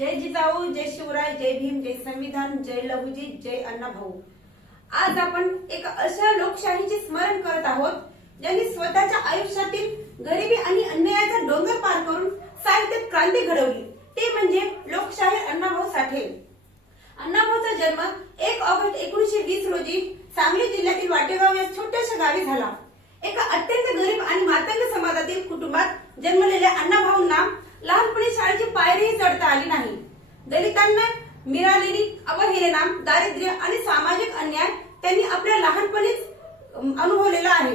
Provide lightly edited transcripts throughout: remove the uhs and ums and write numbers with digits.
जय जिजाऊ, जय शिवराय, जय भीम, जय संविधान, जय लहुजी, जय अण्णाभाऊ। आज आपण एक अशा लोकशाहीचे स्मरण करत आहोत ज्यांनी स्वतःच्या आयुष्यातील गरिबी आणि अन्यायाचा डोंगर पार करून साहित्यात क्रांती घडवली, ते म्हणजे लोकशाहीर अण्णाभाऊ साठे। अण्णाभाऊचा जन्म 1 ऑगस्ट 1920 रोजी सांगली जिल्ह्यातील वाटेगाव या छोट्याशा गावी झाला। एका अत्यंत गरीब आणि मातंग समाजातील कुटुंबात जन्मलेल्या अण्णाभाऊंना लहानपणी शाळेची पायरीही चढता आली नाही। दलितांना मिळालेली अवहेलना, दारिद्र्य आणि सामाजिक अन्याय त्यांनी आपल्या लहानपणीच अनुभवलेला आहे।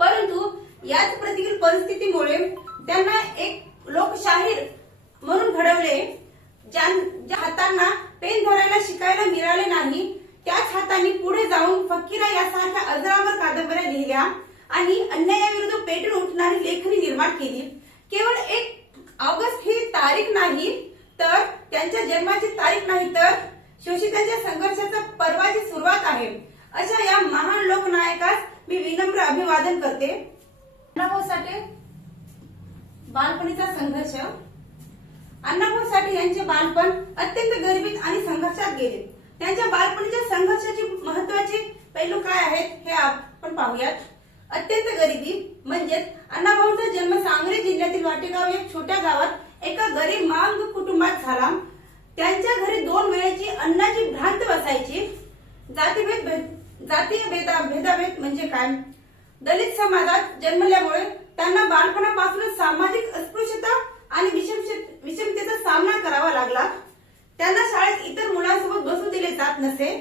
परंतु याच प्रतिकूल परिस्थितीमुळे त्यांना एक लोकशाहीर म्हणून घडवले। ज्या हातांना पेन धरायला शिकायला मिळाले नाही, त्याच हातांनी पुढे जाऊन फकीरा यासारख्या अजरामर कादंबऱ्या लिहिल्या आणि अन्यायाविरुद्ध पेटून उठणारी लेखणी निर्माण केली। केवळ 1 ऑगस्ट ही तारीख नाही, तर त्यांच्या जन्माची तारीख नाही, तर शोषितांच्या संघर्षाचा पर्वाची सुरुवात आहे। अशा या महान लोकनायकास मी विनम्र अभिवादन करते। अण्णाभाऊ साठे बालपणीचा संघर्ष। अण्णाभाऊ साठे यांचे बालपण अत्यंत गरिबीत आणि संघर्षात गेले। त्यांच्या बालपणीच्या संघर्षाची महत्त्वाचे पैलू काय आहेत हे आपण पाहूयात। अत्यंत गरिबी म्हणजेच अण्णाभाऊंचा जन्म सांगली जिल्ह्यातील वाटेगाव या छोट्या गावात एका गरीब मांग कुटुंबात झाला। त्यांच्या घरी 2 वेळेची अन्नाची भ्रांत बसायची। जातीय भेदाभेद म्हणजे काय? दलित समाजात जन्मल्यामुळे त्यांना बालपणापासूनच सामाजिक अस्पृश्यता आणि विषमतेचा सामना करावा लागला। त्यांना शाळेत इतर मुलांसोबत बसू दिले जात नसे।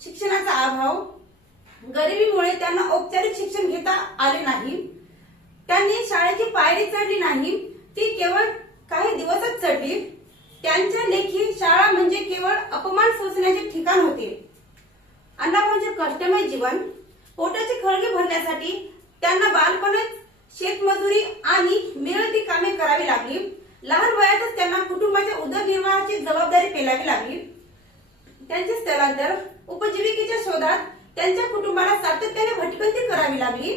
शिक्षणाचा अभाव, गरिबीमुळे त्यांना औपचारिक शिक्षण घेता आले नाही। त्यांनी शाळेची पायरी चढली नाही, ती केवळ काही दिवसच चढली। त्यांच्या लेखी शाळा म्हणजे केवळ अपमान सोसण्याचे ठिकाण होते। अण्णाभाऊंचे कष्टमय जीवन। पोटाची खळगी भरण्यासाठी त्यांना बालपणात शेतमजुरी आणि मिळती कामे करावी लागली। लहान वयातच त्यांना कुटुंबाच्या उदरनिर्वाहाची जबाबदारी पेलावी लागली। त्यांचे स्थलांतर, उपजीविकेच्या शोधात त्यांच्या कुटुंबाला सातत्याने भटकंती करावी लागली।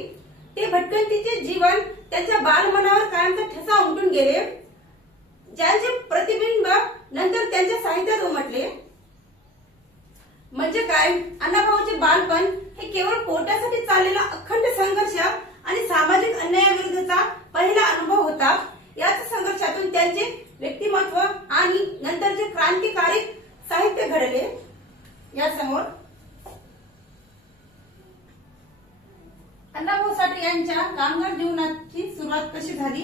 ते भटकंतीचे जीवन त्यांच्या बालमनावर कायमचा ठसा उमटून गेले, ज्यांचे प्रतिबिंब नंतर त्यांच्या साहित्यात उमटले। म्हणजे काय? अण्णाभाऊचे बालपण हे केवळ पोटासाठी चाललेला अखंड संघर्ष आणि सामाजिक अन्यायाविरुद्धचा पहिला अनुभव होता। याच संघर्षातून त्यांचे व्यक्तिमत्व आणि नंतरचे क्रांतिकारी साहित्य घडले। यासमोर अण्णाभाऊ साठे यांच्या कामगार जीवनाची सुरुवात कशी झाली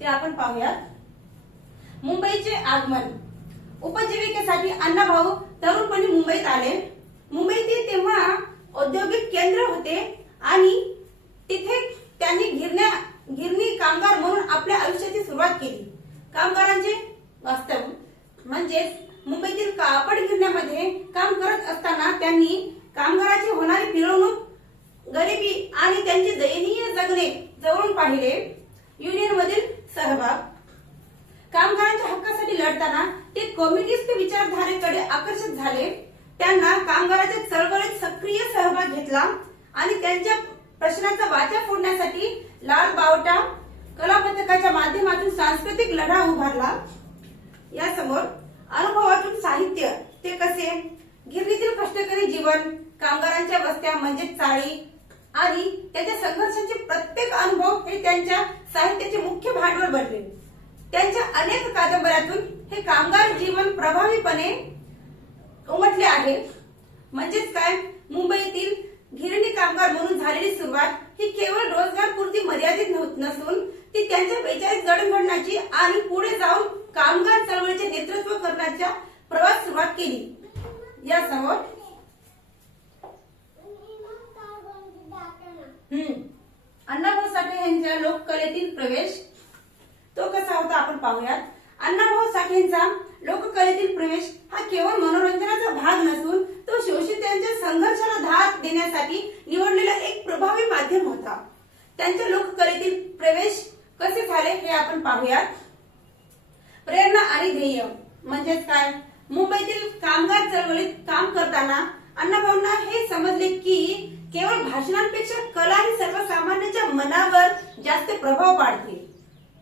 ते आपण पाहूयात। मुंबईचे आगमन। उपजीविकेसाठी अण्णाभाऊ तरुणपणी मुंबईत आले। मुंबईतील तेव्हा औद्योगिक केंद्र होते आणि तिथे त्यांनी गिरणी कामगार म्हणून आपल्या आयुष्याची सुरुवात केली। कामगारांचे वास्तव म्हणजेच मुंबईतील कापड गिरण्यांमध्ये काम करत असताना त्यांनी कामगारांची होणारी पिळवणूक, गरिबी आणि त्यांचे दयनीय जगणे जवळून पाहिले। युनियन मधील सहभाग। कामगारांच्या हक्कासाठी लढताना ते कम्युनिस्ट विचारधारेकडे आकर्षित झाले। त्यांना कामगारांच्या चळवळीत सक्रिय सहभाग घेतला आणि त्यांच्या प्रश्नांचा वाचा फोडण्यासाठी लाल बावटा कला पथकाच्या माध्यमातून सांस्कृतिक लढा उभारला। यासमोर अनुभवातून साहित्य ते कसे? गिरणीतील कष्टकरी जीवन, कामगारांच्या वस्त्या म्हणजे चाळी आणि त्याच्या संघर्षाचे प्रत्येक अनुभव हे त्यांच्या साहित्याचे मुख्य भांडवल बनले। त्यांच्या अनेक कादंबऱ्यातून हे कामगार जीवन प्रभावीपणे उमटले आहे। म्हणजेच काय? मुंबईतील गिरणी कामगार म्हणून झालेली सुरुवात ही केवळ रोजगारपुरती मर्यादित नसून ती त्यांच्या 42 जडणघडणाची आणि पुढे जाऊन कामगार चळवळीचे नेतृत्व करण्याचा प्रवास सुरुवात केली। यासमोर अण्णाभाऊ साठे यांच्या लोककलेतील प्रवेश तो कसा होता आपण पाहूयात। अण्णाभाऊ साठेंचा लोककलेतील प्रवेश हा केवळ मनोरंजनाचा भाग नसून तो शोषितांच्या संघर्षाला धार देण्यासाठी निवडलेला एक प्रभावी माध्यम होता। त्यांच्या लोककलेतील प्रवेश कसे झाले हे आपण पाहूयात। प्रेरणा आणि ध्येय म्हणजेच काय? मुंबईतील कामगार चळवळीत काम करताना अण्णाभाऊंना हे समजले की केवळ भाषणांपेक्षा कला ही सर्वसामान्यांच्या मनावर जास्त प्रभाव पाडते।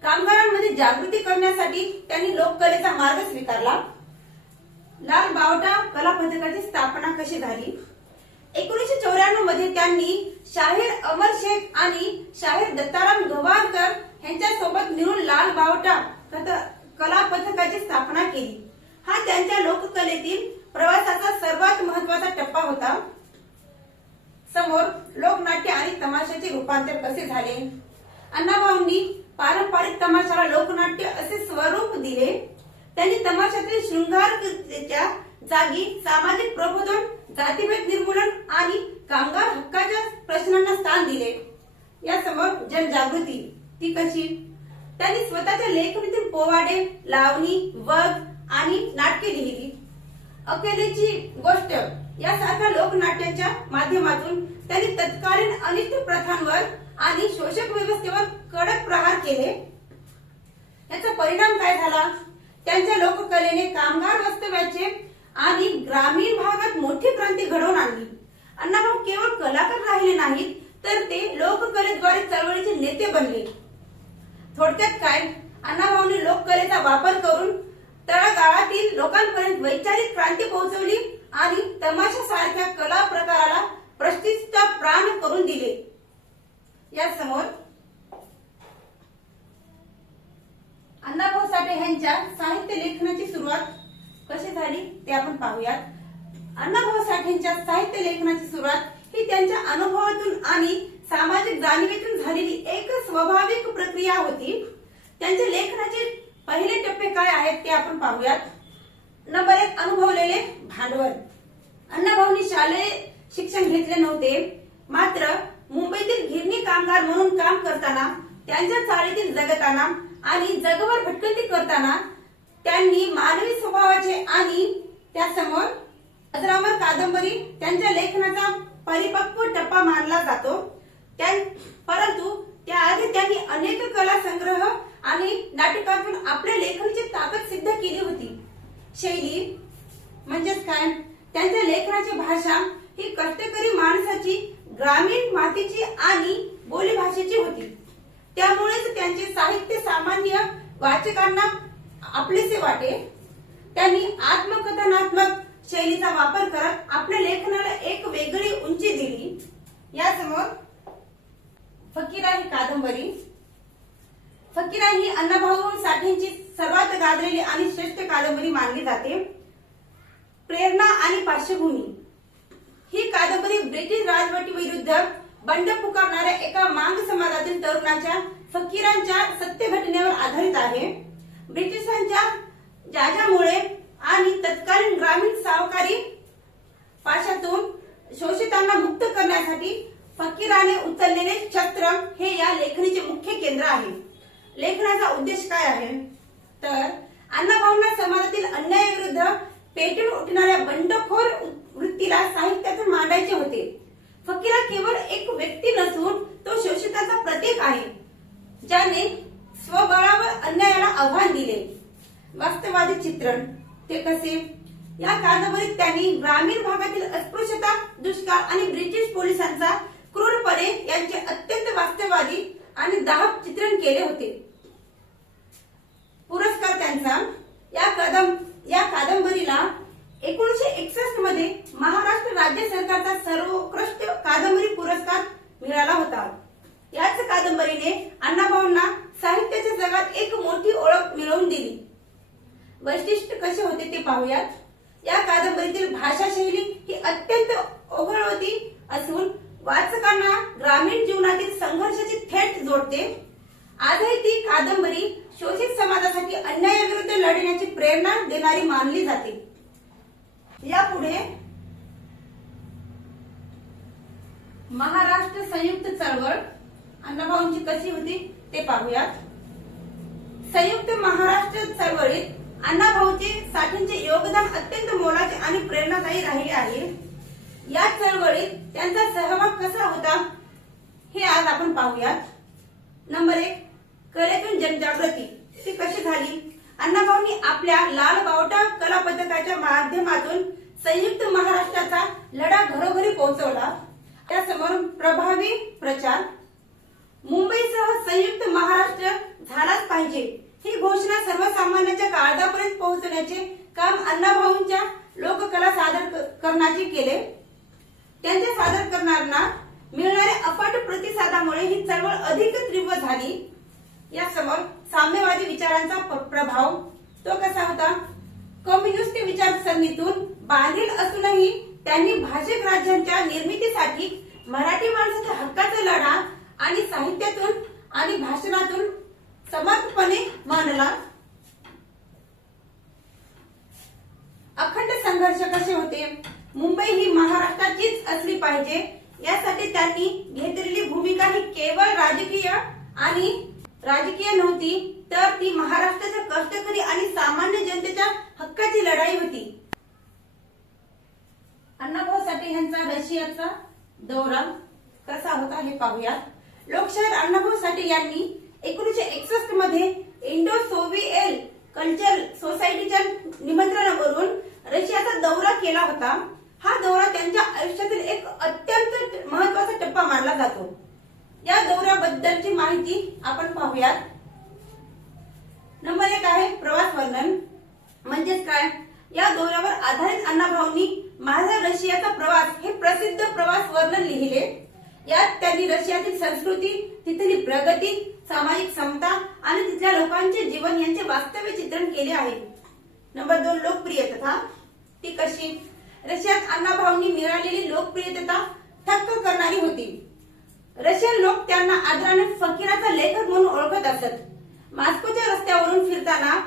कामगारांमध्ये जागृती करण्यासाठी त्यांनी लोककलेचा मार्ग स्वीकारला. लाल बावटा कला पथकाची स्थापना कशी झाली? 1994 मध्ये त्यांनी शाहीर अमर शेख आणि शाहीर दत्ताराम गवारकर यांच्यासोबत मिळून लाल बावटा कला पथकाची स्थापना केली. हा त्यांच्या लोककलेतील प्रवासाचा सर्वात महत्वाचा टप्पा होता. समोर लोकनाट्य आणि तमाशाचे रूपांतर कसे झाले? अण्णाभाऊंनी पारंपरिक तमाशाला लोकनाट्य असे स्वरूप दिले. त्यांनी तमाशातील शृंगारतेच्या जागी सामाजिक प्रबोधन, जातीभेद निर्मूलन आणि कामगार हक्काच्या प्रश्नांना स्थान दिले. यासमोर जनजागृती ती कशी? त्यांनी स्वतःच्या लेखणीतील पोवाडे, लावणी, वग आणि नाटके लिहिली. अकेलीची गोष्ट यासारख्या लोकनाट्याच्या माध्यमातून त्यांनी तत्कालीन अनिष्ट प्रथांवर आणि शोषक व्यवस्थेवर कडक प्रहार केले. याचा परिणाम काय झाला? त्यांच्या लोककलेने कामगार वास्तव्याचे आणि ग्रामीण भागात मोठी क्रांती घडवून आणली. अण्णाभाऊ केवळ कलाकार राहिले नाहीत, तर ते लोककलेद्वारे चळवळीचे नेते बनले. थोडक्यात काय, अण्णाभाऊंनी लोककलेचा वापर करून तळागाळातील लोकांपर्यंत वैचारिक क्रांती पोहोचवली आणि तमाशा सारख्या कला प्रकाराला प्रतिष्ठा प्राण करून दिले. यासमोर अण्णाभाऊ साठे यांच्या साहित्य लेखनाची सुरुवात कशी झाली ते आपण पाहूयात. अण्णाभाऊ साठेंच्या साहित्य लेखनाची सुरुवात ही त्यांच्या अनुभवातून आणि सामाजिक जाणीवेतून झालेली एक स्वाभाविक प्रक्रिया होती. त्यांच्या लेखनाचे पहिले टप्पे काय आहेत ते आपण पाहूयात. नंबर 1, अनुभवलेले भांडवल. अण्णाभाऊंनी शालेय शिक्षण घेतले नव्हते, मात्र मुंबईतील गिरणी कामगार म्हणून काम करताना, त्यांच्या चाळीतील जगताना आणि जगभर भटकंती करताना त्यांनी मानवी स्वभावाचे आणि त्यासमोर अजरामर कादंबरी त्यांच्या लेखनाचा परिपक्व टप्पा मानला जातो. परंतु त्याआधी त्यांनी अनेक कला संग्रह आणि नाटकातून आपल्या लेखनाची ताकद सिद्ध केली होती. शैली म्हणजेच काय? त्यांच्या लेखनाची भाषा ही कष्टकरी माणसाची, ग्रामीण मातीची आणि बोली भाषेची होती. त्यामुळेच त्यांचे साहित्य सामान्य वाचकांना आपलेसे वाटे. त्यांनी आत्मकथनात्मक शैलीचा वापर करत आपल्या लेखनाला एक वेगळी उंची दिली. यासमोर फकीरा ही कादंबरी. फकीरा ही अण्णाभाऊ साठेंची सर्वात गाजलेली आणि श्रेष्ठ कादंबरी मानली जाते. प्रेरणा आणि पार्श्वभूमी. ही कादंबरी ब्रिटिश राजवटीविरुद्ध बंड पुकारणाऱ्या एका मांग समाजातील तरुणाच्या फकीरांच्या सत्य घटनेवर आधारित आहे. ब्रिटिशांच्या जाजामुळे आणि तत्कालीन ग्रामीण सावकारी पाशातून शोषितांना मुक्त करण्यासाठी फकीराने उचललेले छत्र हे या लेखणीचे मुख्य केंद्र आहे. लेखनाचा उद्देश काय आहे? तर अण्णाभाऊंना समाजातील अन्यायाविरुद्ध पेटून उठणाऱ्या बंडखोर वृत्तीला साहित्यातून मांडायचे होते. फकीरा केवळ एक व्यक्ती नसून तो शोषिताचा प्रतीक आहे, ज्याने स्वबळावर अन्यायाला आव्हान दिले. वास्तववादी चित्रण ते कसे? या कादंबरीत त्यांनी ग्रामीण भागातील अस्पृश्यता, दुष्काळ आणि ब्रिटिश पोलिसांचा क्रूरपणे यांचे अत्यंत वास्तववादी आणि दाहक चित्रण केले होते. पुरस्कार त्यांचा या कादंबरीला 1961 मध्ये महाराष्ट्र राज्य सरकारचा सर्वोत्कृष्ट कादंबरी पुरस्कार मिळाला होता. याच कादंबरीने अण्णाभाऊंना साहित्याच्या जगात एक मोठी ओळख मिळवून दिली. वैशिष्ट्य कसे होते ते पाहूयात. या कादंबरीतील भाषा शैली ही अत्यंत ओघळती असून वाचकांना ग्रामीण जीवनातील संघर्षाची थेट जोडते. आजही ती कादंबरी शोषित समाजासाठी अन्यायाविरुद्ध लढण्याची प्रेरणा देणारी मानली जाते. यापुढे महाराष्ट्र संयुक्त चळवळ अण्णाभाऊंची कशी होती ते पाहूयात. संयुक्त महाराष्ट्र चळवळीत अण्णाभाऊचे साठेंचे योगदान अत्यंत मोलाचे आणि प्रेरणादायी राहिले आहे. या चळवळीत त्यांचा सहभाग कसा होता हे आज आपण पाहूयात. नंबर 1, कलेतून जनजागृती ती कशी झाली? अण्णाभाऊंनी आपल्या लाल बावटा कला पथकाच्या माध्यमातून संयुक्त महाराष्ट्राचा लढा घरोघरी पोहोचवला. त्यासमोर प्रभावी प्रचार. मुंबईसह संयुक्त महाराष्ट्र झालाच पाहिजे ही घोषणा सर्वसामान्यांच्या काळजापर्यंत पोहोचण्याचे काम अण्णाभाऊंच्या लोककला सादर करण्याचे केले। त्यांच्या सादर करणाऱ्यांना मिळणाऱ्या अफाट प्रतिसादामुळे ही चळवळ अधिक तीव्र झाली। या समोर साम्यवादी विचारांचा प्रभाव तो कसा होता? कम्युनिस्ट विचारसरणीतून बांधील असूनही त्यांनी भाषिक राज्यांच्या निर्मितीसाठी मराठी माणसाच्या हक्काचा लढा आणि साहित्यातून आणि भाषणातून समर्थपणे मांडला। अखंड संघर्ष कसे होते? मुंबई ही महाराष्ट्राचीच असली पाहिजे यासाठी त्यांनी घेतलेली भूमिका ही केवळ राजकीय नव्हती, तर ती महाराष्ट्राच्या कष्टकरी आणि सामान्य जनतेच्या हक्काची लढाई होती। अण्णाभाऊ साठे यांचा रशियाचा दौरा कसा होता हे पाहूया। लोकशाहीर अण्णाभाऊ साठे यांनी 1961 मध्ये इंडो सोव्हिएत कल्चरल सोसायटीच्या निमंत्रणावरून रशियाचा दौरा केला होता। हा दौरा त्यांच्या आयुष्यातील एक अत्यंत महत्त्वाचा टप्पा मानला जातो। या दौऱ्याबद्दलची माहिती आपण पाहूयात। नंबर 1 आहे प्रवास वर्णन, म्हणजेच काय? या दौऱ्यावर आधारित अण्णाभाऊंनी माझा रशियाचा प्रवास हे प्रसिद्ध प्रवास वर्णन लिहिले। यात त्यांनी रशियातील संस्कृती, तिथली प्रगती, सामाजिक समता आणि तिथल्या लोकांचे जीवन यांचे वास्तव्य चित्रण केले आहे। नंबर 2 लोकप्रियता, ती कशी? रशियात अण्णाभाऊंनी मिळालेली लोकप्रियता थक्क करणारी होती। रशियन लोक त्यांना आदराने फकीराचा लेखक म्हणून ओळखत असत। मॉस्कोच्या रस्त्यावरून फिरताना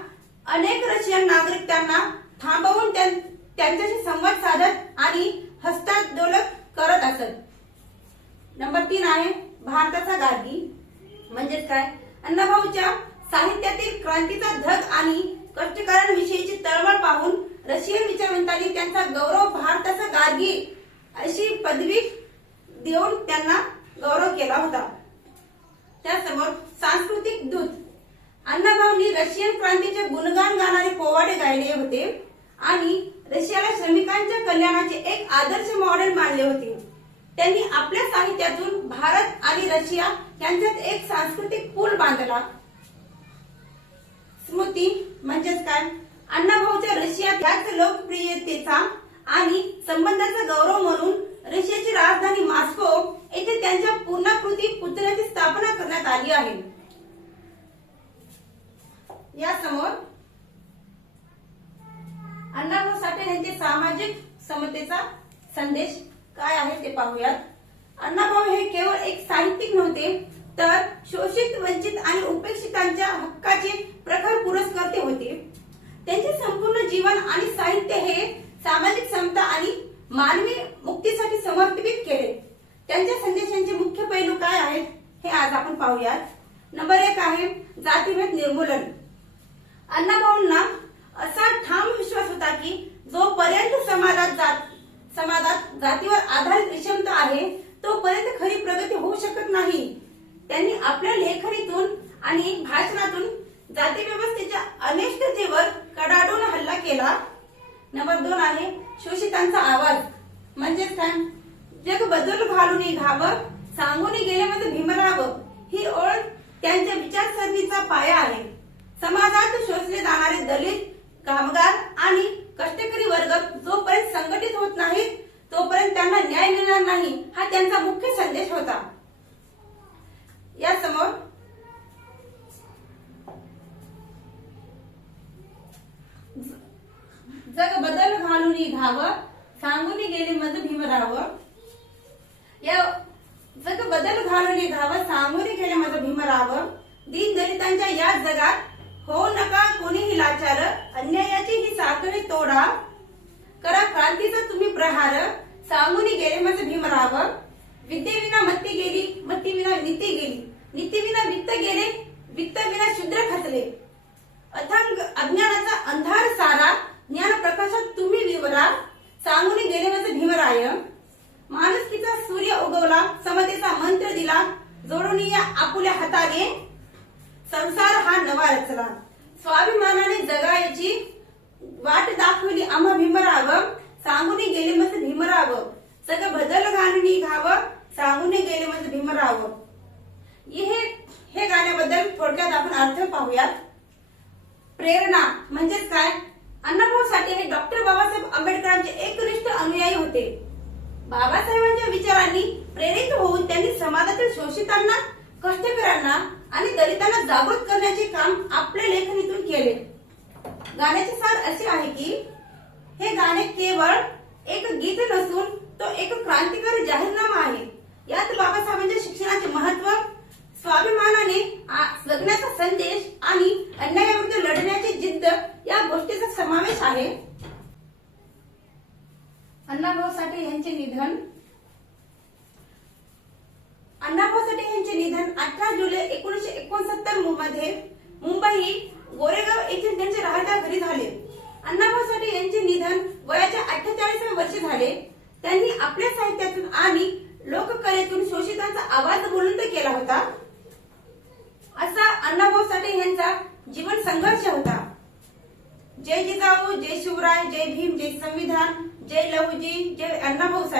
अनेक रशियन नागरिक त्यांना थांबवून त्यांच्याशी संवाद साधत आणि हस्तांदोलन करत असत। नंबर 3 आहे भारताचा गार्गी, म्हणजेच काय? अण्णाभाऊच्या साहित्यातील क्रांतीचा धग आणि कष्टकऱ्यांविषयीची तळमळ पाहून रशियन विचारवंतांनी त्यांचा गौरव भारताचा गार्गी अशी पदवी देऊन त्यांना गौरव केला होता। त्यासमोर सांस्कृतिक दूत, अण्णाभाऊंनी रशियन क्रांतीचे गुणगान गाणारे पोवाडे गायले होते आणि रशियाला श्रमिकांच्या कल्याणाचे एक आदर्श मॉडेल मानले होते। त्यांनी आपल्या साहित्यातून भारत आणि रशिया यांच्यात एक सांस्कृतिक पूल बांधला। स्मृती म्हणजेच काय? अण्णाभाऊच्या रशियात याच लोकप्रियतेचा आणि संबंधाचा गौरव म्हणून रशियाची राजधानी मॉस्को येथे त्यांच्या पूर्णाकृती पुतळ्याची स्थापना करण्यात आली आहे। या समोर अण्णाभाऊ साठे यांचे सामाजिक समतेचा संदेश काय आहे ते पाहूयात। अण्णाभाऊ हे केवळ एक साहित्यिक नव्हते, तर शोषित, वंचित आणि उपेक्षितांच्या हक्काचे प्रखर पुरस्कर्ते होते। त्यांचे संपूर्ण जीवन आणि साहित्य हे सामाजिक समता आणि मानवी मुक्तीसाठी समर्पित केले। त्यांच्या संदेशांचे मुख्य पैलू काय आहेत हे आज आपण पाहूयात। नंबर 1 आहे जातीभेद निर्मूलन। अण्णाभाऊंना असा ठाम विश्वास होता की जोपर्यंत समाजात जातीवर आधारित विषमता आहे तोपर्यंत खरी प्रगती होऊ शकत नाही। त्यांनी आपल्या लेखणीतून आणि भाषणातून जाती व्यवस्थेच्या अनिष्टतेवर कडाडून हल्ला केला। नंबर 2 आहे शोषितांचा आवाज, म्हणजेच काय? जग बदल घालून घावं, सांगून गेले म्हणजे भीमराव ही ओळ त्यांच्या विचारसरणीचा पाया आहे। समाजात शोषले जाणारे दलित, कामगार आणि कष्टकरी वर्ग जोपर्यंत संघटित होत नाहीत तोपर्यंत त्यांना न्याय मिळणार नाही, हा त्यांचा मुख्य संदेश होता। या समोर जग बदल घालून घावं, सांगून गेले मज भीमराव। या जग बदल घालून घावं, सांगून गेले मज भीमराव। दीन दलितांच्या या जगात हो नका कोणीही लाचार, अन्यायाची ही साखळी तोडा, करा क्रांतीचा तुम्ही प्रहार, सांगून गेले मज भीमराव। विद्येविना मत्ती गेली, मत्तीविना नीती गेली, नीतीविना वित्त गेले, वित्तविना शूद्र खचले। अथांग अज्ञानाचा अंधार सारा, ज्ञान प्रकाशात तुम्ही विवरा, सांगून गेले मज भीमराय। माणुसकीचा सूर्य उगवला, समतेचा मंत्र दिला, जोडून या आपुल्या हाताने संसार हा नवा रचला। स्वाभिमानाने जगायची वाट दाखवली आम्हा भीमराव, सांगून गेले मज भीमराव। सगळं बदल घालून घावं, सांगून गेले मज भीमराव। हे प्रेरणेबद्दल थोडक्यात आपण अर्थ पाहूयात. प्रेरणा म्हणजेच काय? अण्णाभाऊ साठे हे डॉक्टर बाबासाहेब आंबेडकरांचे एकनिष्ठ अनुयायी होते. बाबासाहेबांच्या विचारांनी प्रेरित होऊन त्यांनी समाजातील शोषितांना, कष्टकऱ्यांना आणि दलितांना जागृत करण्याचे काम आपल्या लेखणीतून केले. गाण्याचे सार असे आहे की हे गाणे केवळ एक गीत नसून तो एक क्रांतिकारी जाहीरनामा आहे. यात बाबासाहेबांच्या शिक्षणाचे महत्त्व, स्वाभिमानाने जगण्याचा संदेश आणि अन्यायाविरुद्ध लढण्याची जिद्द या गोष्टीचा समावेश आहे. अण्णाभाऊ साठे यांचे निधन. अण्णाभाऊ साठे यांचे निधन 18 जुलै 1969 मध्ये मुंबई गोरेगाव येथील त्यांच्या राहत्या घरी झाले. अण्णाभाऊ साठे यांचे निधन वयाच्या 48व्या वर्षी झाले. त्यांनी आपल्या साहित्यातून आणि लोककलेतून शोषितांचा आवाज बुलंद केला होता. असा अण्णाभाऊ साठे यांचा जीवन संघर्ष होता. जय जिजाऊ, जय शिवराय, जय भीम, जय संविधान, जय लहुजी, जय अण्णाभाऊ साठे.